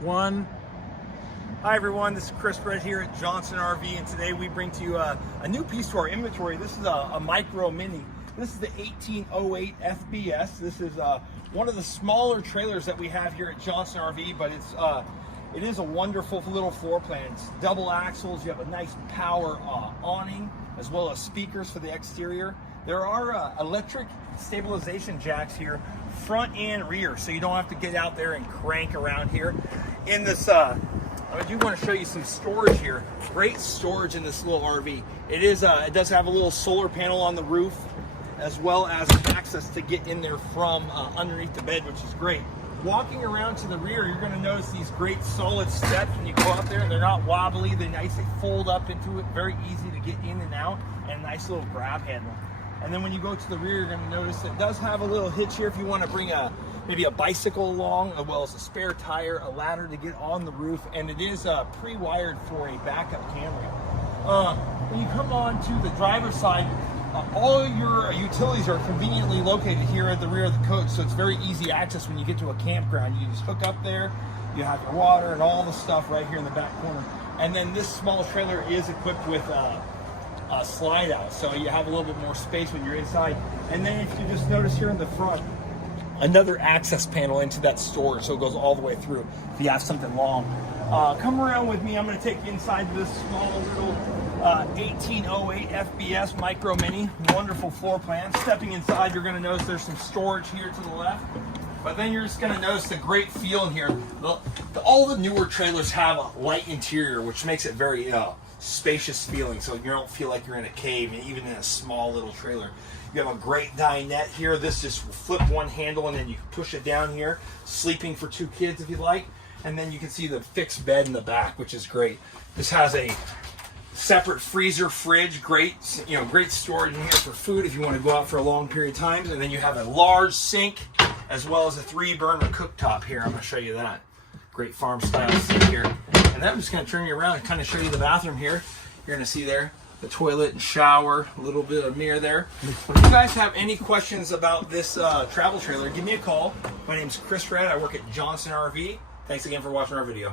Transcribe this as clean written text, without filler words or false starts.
One. Hi everyone, this is Chris Red here at Johnson RV, and today we bring to you a new piece to our inventory. This is a micro mini. This is the 1808FBS. This is one of the smaller trailers that we have here at Johnson RV, but it is a wonderful little floor plan. It's double axles. You have a nice power awning as well as speakers for the exterior. There are electric stabilization jacks here, front and rear, so you don't have to get out there and crank around here. In this, I do want to show you some storage here. Great storage in this little RV. It does have a little solar panel on the roof, as well as access to get in there from underneath the bed, which is great. Walking around to the rear, you're going to notice these great solid steps when you go out there. They're not wobbly. They're nice. They fold up into it. Very easy to get in and out, and a nice little grab handle. And then when you go to the rear, you're going to notice it does have a little hitch here if you want to bring maybe a bicycle along, as well as a spare tire, a ladder to get on the roof, and it is pre-wired for a backup camera. When you come on to the driver's side, all your utilities are conveniently located here at the rear of the coach, so it's very easy access when you get to a campground. You just hook up there, you have your water and all the stuff right here in the back corner. And then this small trailer is equipped with a slide out, so you have a little bit more space when you're inside. And then if you just notice here in the front, another access panel into that storage, so it goes all the way through if you have something long. Come around with me. I'm going to take you inside this small little 1808FBS micro mini. Wonderful floor plan. Stepping inside, you're going to notice there's some storage here to the left, but then you're just going to notice the great feel in here. All the newer trailers have a light interior, which makes it very spacious feeling, so you don't feel like you're in a cave, even in a small little trailer. You have a great dinette here. This just will flip one handle and then you can push it down here. Sleeping for two kids if you like. And then you can see the fixed bed in the back, which is great. This has a separate freezer, fridge, great storage in here for food if you want to go out for a long period of time. And then you have a large sink as well as a 3-burner cooktop here. I'm going to show you that. Great farm style sink here. And then I'm just going to turn you around and kind of show you the bathroom here. You're going to see there the toilet and shower, a little bit of mirror there. If you guys have any questions about this travel trailer, give me a call. My name is Chris Red. I work at Johnson RV. Thanks again for watching our video.